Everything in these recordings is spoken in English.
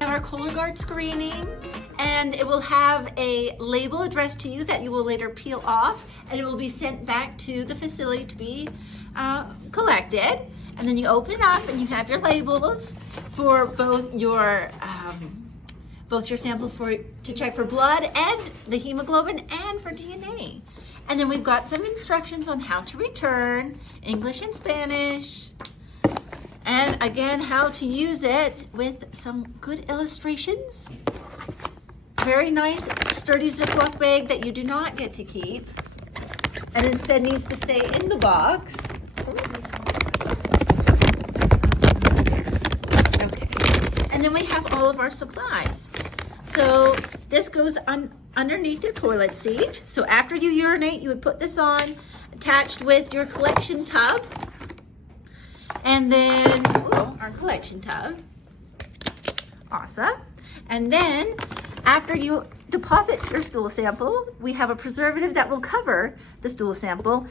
Our cologuard screening, and it will have a label addressed to you that you will later peel off, and it will be sent back to the facility to be collected. And then you open it up and you have your labels for both your sample to check for blood and the hemoglobin and for DNA. And then we've got some instructions on how to return, English and Spanish. And again, how to use it with some good illustrations. Very nice, sturdy Ziploc bag that you do not get to keep and instead needs to stay in the box. Okay. And then we have all of our supplies. So this goes underneath your toilet seat. So after you urinate, you would put this on, attached with your collection tub. And then, our collection tub. Awesome. And then, after you deposit your stool sample, we have a preservative that will cover the stool sample.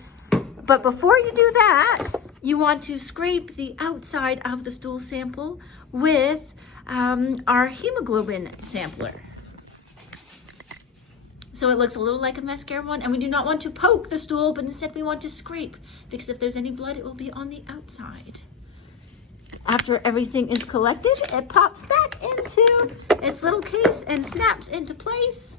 But before you do that, you want to scrape the outside of the stool sample with our hemoglobin sampler. So it looks a little like a mascara one, and we do not want to poke the stool, but instead we want to scrape, because if there's any blood, it will be on the outside. After everything is collected, it pops back into its little case and snaps into place.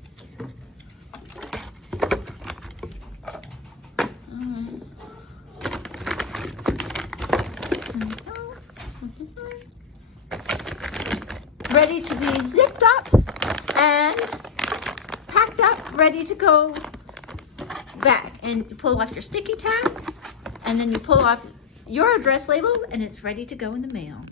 Ready to be zipped up and packed up, ready to go back. And you pull off your sticky tag, and then you pull off your address label, and it's ready to go in the mail.